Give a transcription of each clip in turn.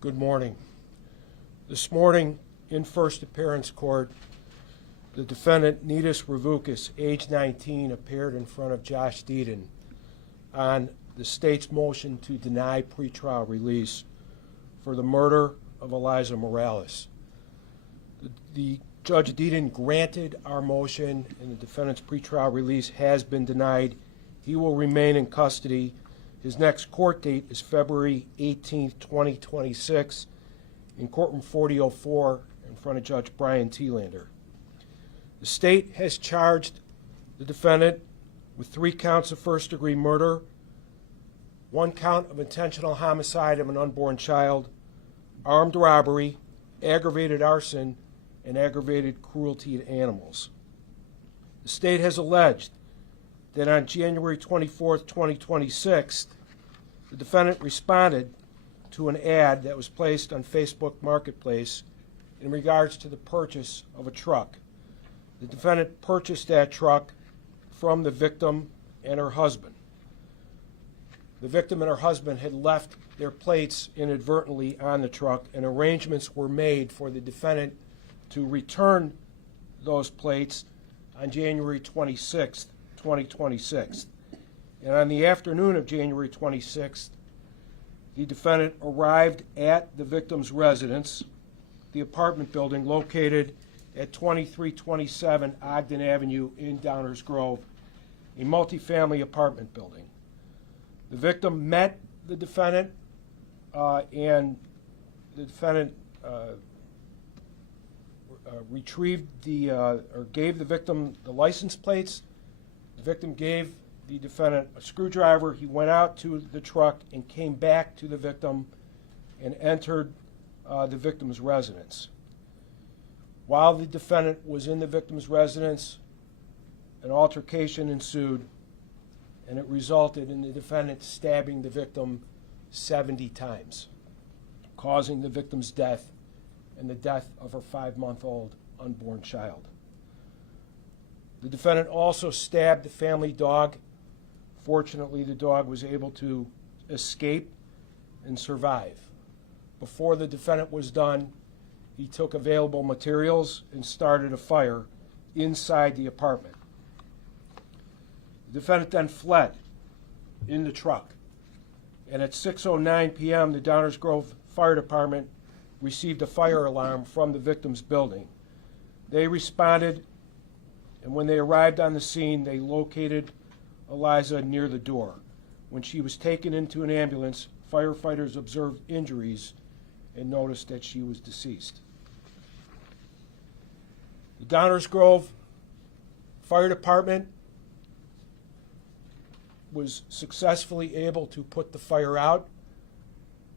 Good morning. This morning, in first appearance court, the defendant, Nidas Ravukis, age 19, appeared in front of Josh Deaton on the state's motion to deny pretrial release for the murder of Eliza Morales. The Judge Deaton granted our motion, and the defendant's pretrial release has been denied. He will remain in custody. His next court date is February 18, 2026, in courtroom 4004 in front of Judge Brian Thielander. The state has charged the defendant with 3 counts of first-degree murder, 1 count of intentional homicide of an unborn child, armed robbery, aggravated arson, and aggravated cruelty to animals. The state has alleged that on January 24, 2026, the defendant responded to an ad that was placed on Facebook Marketplace in regards to the purchase of a truck. The defendant purchased that truck from the victim and her husband. The victim and her husband had left their plates inadvertently on the truck, and arrangements were made for the defendant to return those plates on January 26, 2026. And on the afternoon of January 26th, the defendant arrived at the victim's residence, the apartment building located at 2327 Ogden Avenue in Downers Grove, a multifamily apartment building. The victim met the defendant, and the defendant gave the victim the license plates. The victim gave the defendant a screwdriver. He went out to the truck and came back to the victim and entered the victim's residence. While the defendant was in the victim's residence, an altercation ensued, and it resulted in the defendant stabbing the victim 70 times, causing the victim's death and the death of her 5-month-old unborn child. The defendant also stabbed the family dog. Fortunately, the dog was able to escape and survive. Before the defendant was done, he took available materials and started a fire inside the apartment. The defendant then fled in the truck, and at 6:09 p.m., the Downers Grove Fire Department received a fire alarm from the victim's building. They responded, and when they arrived on the scene, they located Eliza near the door. When she was taken into an ambulance, firefighters observed injuries and noticed that she was deceased. The Downers Grove Fire Department was successfully able to put the fire out,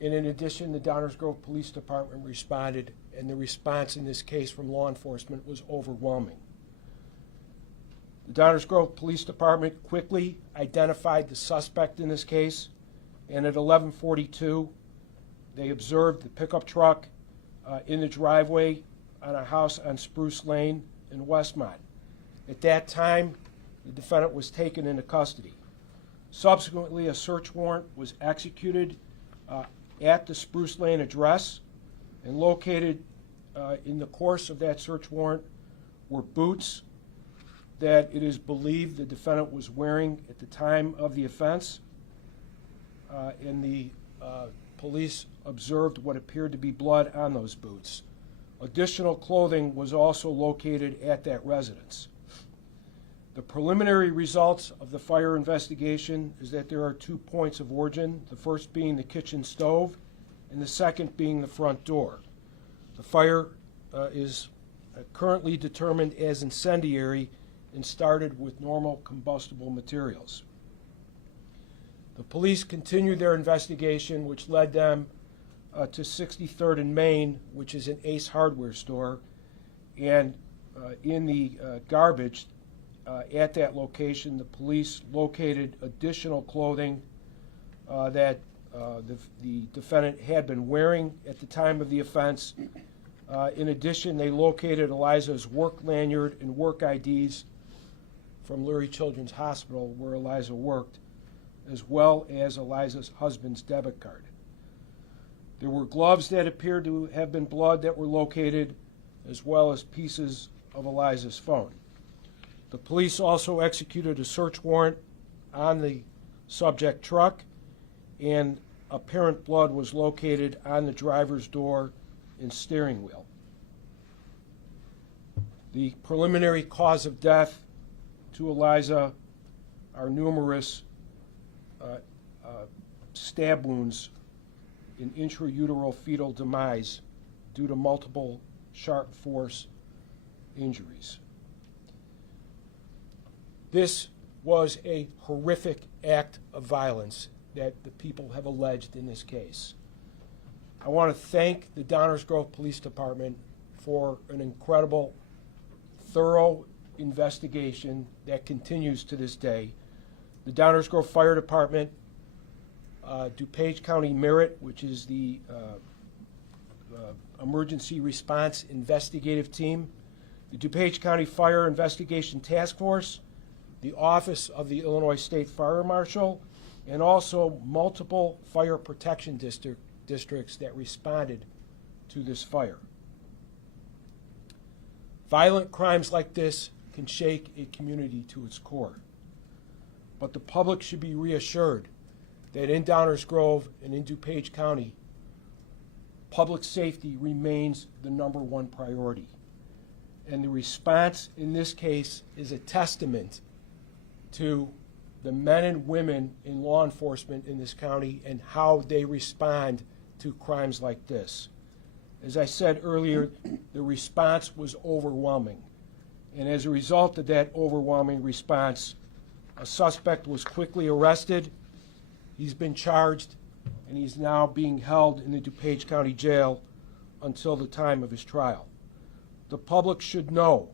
and in addition, the Downers Grove Police Department responded, and the response in this case from law enforcement was overwhelming. The Downers Grove Police Department quickly identified the suspect in this case, and at 11:42, they observed the pickup truck in the driveway on a house on Spruce Lane in Westmont. At that time, the defendant was taken into custody. Subsequently, a search warrant was executed at the Spruce Lane address, and located in the course of that search warrant were boots that it is believed the defendant was wearing at the time of the offense, and the police observed what appeared to be blood on those boots. Additional clothing was also located at that residence. The preliminary results of the fire investigation is that there are 2 points of origin, the first being the kitchen stove and the second being the front door. The fire is currently determined as incendiary and started with normal combustible materials. The police continued their investigation, which led them to 63rd and Main, which is an Ace Hardware store, and in the garbage at that location, the police located additional clothing that the defendant had been wearing at the time of the offense. In addition, they located Eliza's work lanyard and work IDs from Lurie Children's Hospital, where Eliza worked, as well as Eliza's husband's debit card. There were gloves that appeared to have been blood that were located, as well as pieces of Eliza's phone. The police also executed a search warrant on the subject truck, and apparent blood was located on the driver's door and steering wheel. The preliminary cause of death to Eliza are numerous stab wounds in intrauteral fetal demise due to multiple sharp force injuries. This was a horrific act of violence that the people have alleged in this case. I want to thank the Downers Grove Police Department for an incredible, thorough investigation that continues to this day. The Downers Grove Fire Department, DuPage County Merit, which is the emergency response investigative team, the DuPage County Fire Investigation Task Force, the Office of the Illinois State Fire Marshal, and also multiple fire protection districts that responded to this fire. Violent crimes like this can shake a community to its core. But the public should be reassured that in Downers Grove and in DuPage County, public safety remains the #1 priority. And the response in this case is a testament to the men and women in law enforcement in this county and how they respond to crimes like this. As I said earlier, the response was overwhelming. And as a result of that overwhelming response, a suspect was quickly arrested. He's been charged, and he's now being held in the DuPage County Jail until the time of his trial. The public should know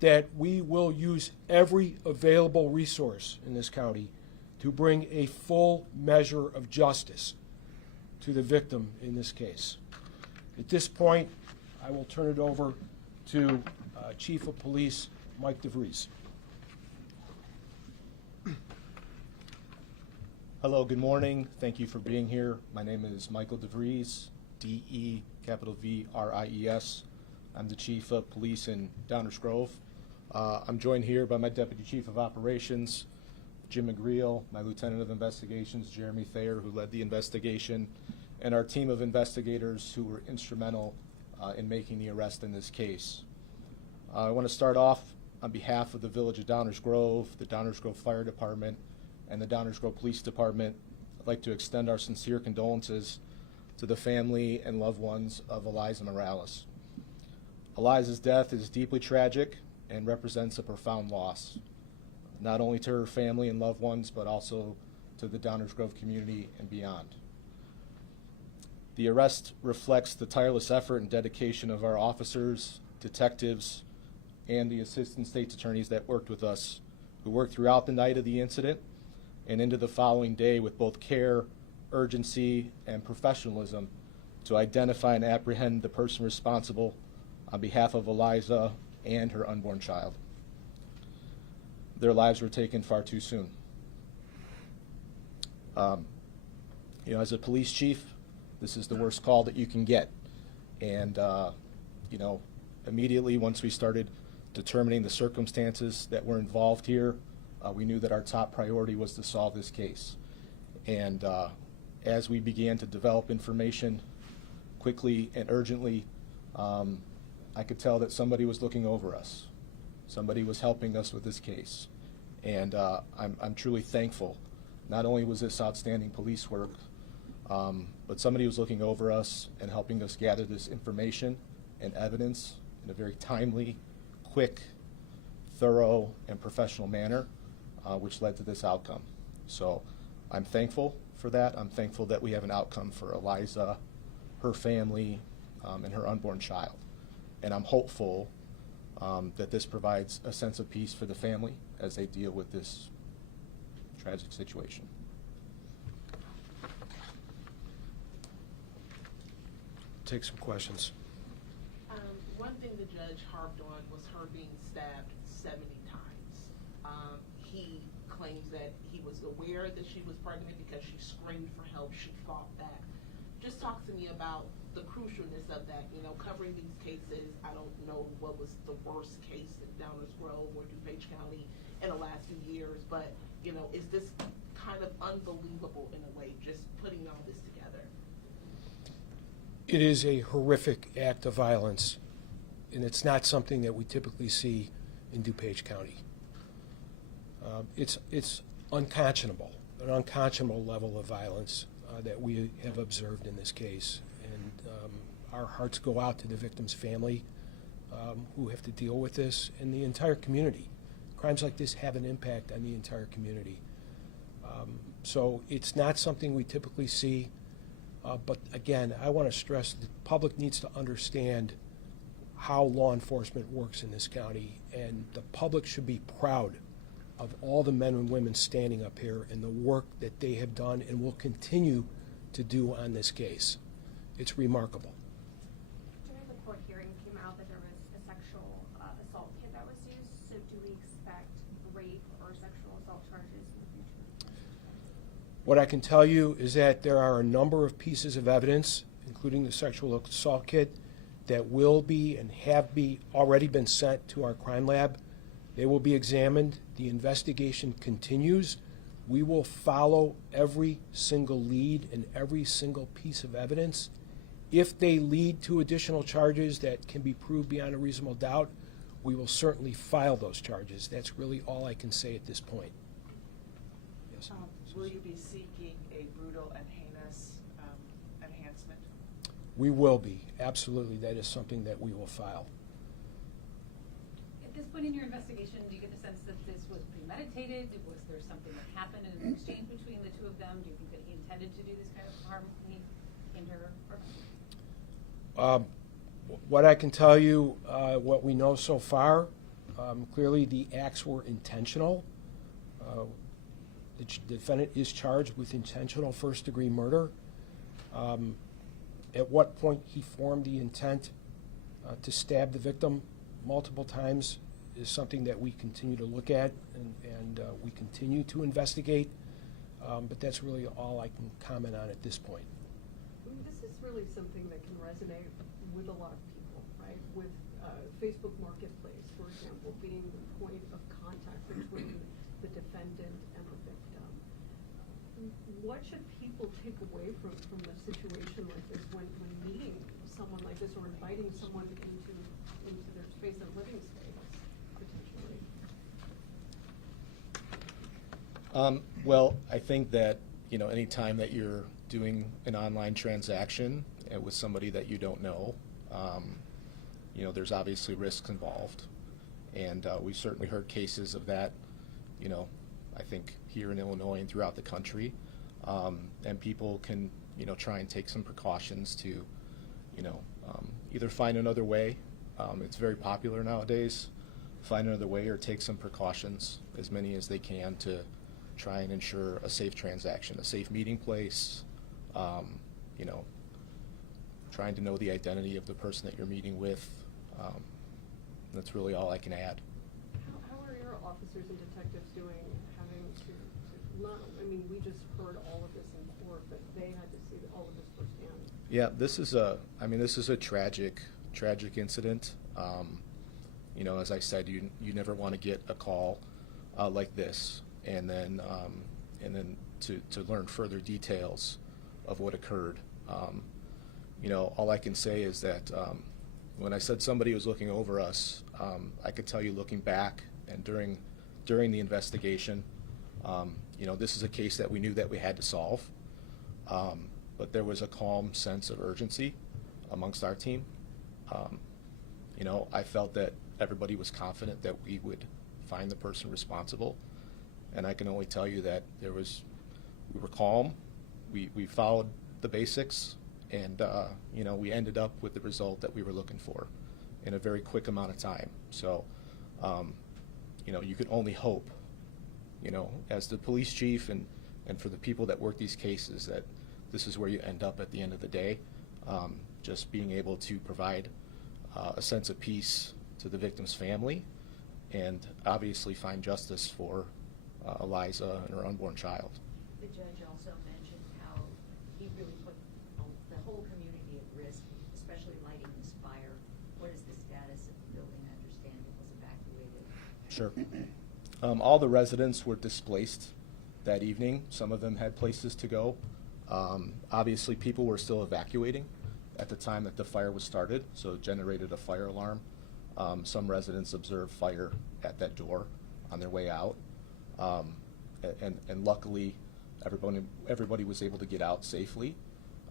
that we will use every available resource in this county to bring a full measure of justice to the victim in this case. At this point, I will turn it over to Chief of Police Mike DeVries. Hello, good morning. Thank you for being here. My name is Michael DeVries, D-E-V-R-I-E-S. I'm the Chief of Police in Downers Grove. I'm joined here by my Deputy Chief of Operations, Jim McGreal, my Lieutenant of Investigations, Jeremy Thayer, who led the investigation, and our team of investigators who were instrumental in making the arrest in this case. I want to start off on behalf of the Village of Downers Grove, the Downers Grove Fire Department, and the Downers Grove Police Department. I'd like to extend our sincere condolences to the family and loved ones of Eliza Morales. Eliza's death is deeply tragic and represents a profound loss, not only to her family and loved ones, but also to the Downers Grove community and beyond. The arrest reflects the tireless effort and dedication of our officers, detectives, and the assistant state's attorneys that worked with us, who worked throughout the night of the incident and into the following day with both care, urgency, and professionalism to identify and apprehend the person responsible on behalf of Eliza and her unborn child. Their lives were taken far too soon. As a police chief, this is the worst call that you can get. And, immediately once we started determining the circumstances that were involved here, we knew that our top priority was to solve this case. And as we began to develop information quickly and urgently, I could tell that somebody was looking over us. Somebody was helping us with this case. And I'm truly thankful. Not only was this outstanding police work, but somebody was looking over us and helping us gather this information and evidence in a very timely, quick, thorough, and professional manner, which led to this outcome. So I'm thankful for that. I'm thankful that we have an outcome for Eliza, her family, and her unborn child. And I'm hopeful that this provides a sense of peace for the family as they deal with this tragic situation. Take some questions. One thing the judge harped on was her being stabbed 70 times. He claims that he was aware that she was pregnant because she screamed for help. She fought back. just talk to me about the crucialness of that, you know, covering these cases. I don't know what was the worst case in Downers Grove or DuPage County in the last few years, but, you know, is this kind of unbelievable in a way, just putting all this together? It is a horrific act of violence, and it's not something that we typically see in DuPage County. It's unconscionable, an unconscionable level of violence that we have observed in this case. And our hearts go out to the victim's family who have to deal with this, and the entire community. Crimes like this have an impact on the entire community. So it's not something we typically see. But again, I want to stress the public needs to understand how law enforcement works in this county, and the public should be proud of all the men and women standing up here and the work that they have done and will continue to do on this case. It's remarkable. During the court hearing came out that there was a sexual assault kit that was used, so do we expect rape or sexual assault charges in the future? What I can tell you is that there are a number of pieces of evidence, including the sexual assault kit, that will be and have already been sent to our crime lab. They will be examined. The investigation continues. We will follow every single lead and every single piece of evidence. If they lead to additional charges that can be proved beyond a reasonable doubt, we will certainly file those charges. That's really all I can say at this point. Yes. Will you be seeking a brutal and heinous enhancement? We will be. Absolutely. That is something that we will file. At this point in your investigation, do you get the sense that this was premeditated? Was there something that happened in an exchange between the two of them? Do you think that he intended to do this kind of harm when he came to her apartment? What I can tell you, what we know so far, clearly the acts were intentional. The defendant is charged with intentional first-degree murder. At what point he formed the intent to stab the victim multiple times is something that we continue to look at and we continue to investigate. But that's really all I can comment on at this point. This is really something that can resonate with a lot of people, right? With Facebook Marketplace, for example, being the point of contact between the defendant and the victim. What should people take away from a situation like this when meeting someone like this or inviting someone into their space, their living space, potentially? Well, I think that, you know, any time that you're doing an online transaction with somebody that you don't know, you know, there's obviously risks involved. And we've certainly heard cases of that, you know, I think here in Illinois and throughout the country. And people can, you know, try and take some precautions to, you know, either find another way. It's very popular nowadays. Find another way or take some precautions, as many as they can, to try and ensure a safe transaction, a safe meeting place, you know, trying to know the identity of the person that you're meeting with. That's really all I can add. How are your officers and detectives doing having to not, I mean, we just heard all of this in court, but they had to see all of this firsthand. Yeah, this is a tragic incident. You know, as I said, you never want to get a call like this, and then to learn further details of what occurred. You know, all I can say is that when I said somebody was looking over us, I could tell you, looking back and during the investigation, you know, this is a case that we knew that we had to solve, but there was a calm sense of urgency amongst our team. You know, I felt that everybody was confident that we would find the person responsible, and I can only tell you that we were calm, we followed the basics, and you know, we ended up with the result that we were looking for in a very quick amount of time. So, you know, you can only hope, you know, as the police chief and for the people that work these cases, that this is where you end up at the end of the day. Just being able to provide a sense of peace to the victim's family, and obviously find justice for Eliza and her unborn child. The judge also mentioned how he really put the the whole community at risk, especially lighting this fire? What is the status of the building? I understand it was evacuated. Sure. All the residents were displaced that evening. Some of them had places to go. Obviously, people were still evacuating at the time that the fire was started, so it generated a fire alarm. Some residents observed fire at that door on their way out. And luckily, everybody was able to get out safely.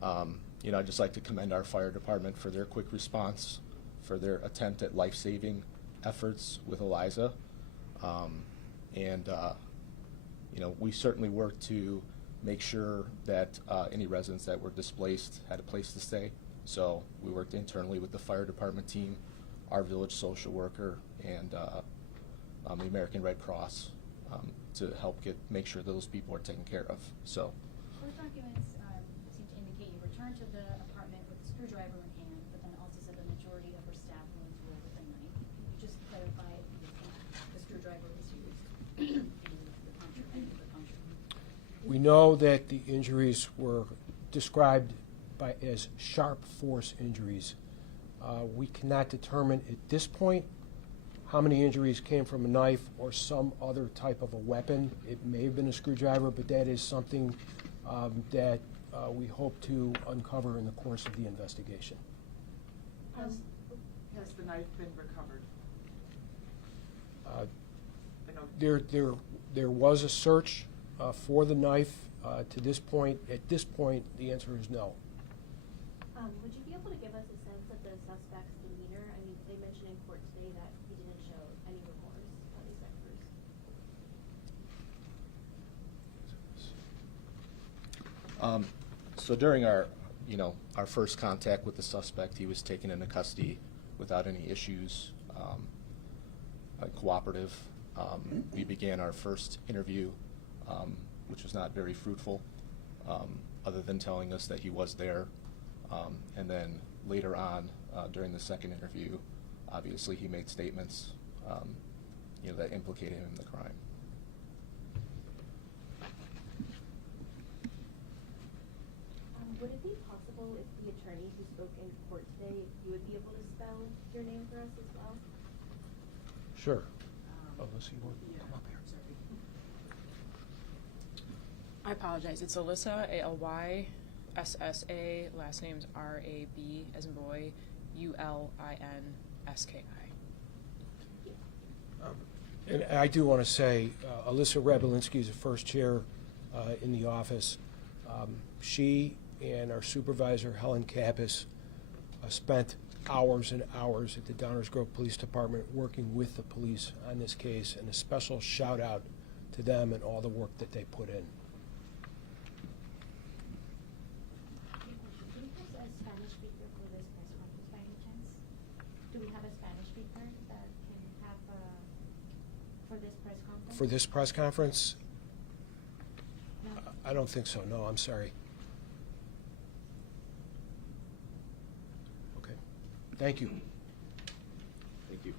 I'd just like to commend our fire department for their quick response, for their attempt at life-saving efforts with Eliza. We certainly worked to make sure that any residents that were displaced had a place to stay. So we worked internally with the fire department team, our village social worker, and the American Red Cross to help make sure those people are taken care of. So. Court documents seem to indicate you returned to the apartment with a screwdriver in hand, but then also said the majority of her staff wounds were with a knife. Can you just clarify if you think the screwdriver was used in the puncture, any of the puncture? We know that the injuries were described as sharp force injuries. We cannot determine at this point how many injuries came from a knife or some other type of a weapon. It may have been a screwdriver, but that is something that we hope to uncover in the course of the investigation. Has the knife been recovered? There was a search for the knife. To this point, at this point, the answer is no. Would you be able to give us a sense of the suspect's demeanor? I mean, they mentioned in court today that he didn't show any remorse on these efforts. So during our first contact with the suspect, he was taken into custody without any issues, cooperative. We began our first interview, which was not very fruitful, other than telling us that he was there. And then later on, during the second interview, obviously he made statements, that implicated him in the crime. Would it be possible if the attorney who spoke in court today, if you would be able to spell your name for us as well? Sure. Alyssa, you want to come up here? I apologize. It's Alyssa, ALYSSA. Last name's RAB as in boy, ULINSKI. And I do want to say, Alyssa Rabelinski is the first chair in the office. She and our supervisor, Helen Kappas, spent hours and hours at the Downers Grove Police Department working with the police on this case, and a special shout out to them and all the work that they put in. Do we have a Spanish speaker for this press conference by any chance? Do we have a Spanish speaker that can have for this press conference? For this press conference, No. I don't think so. No, I'm sorry. Okay. Thank you. Thank you.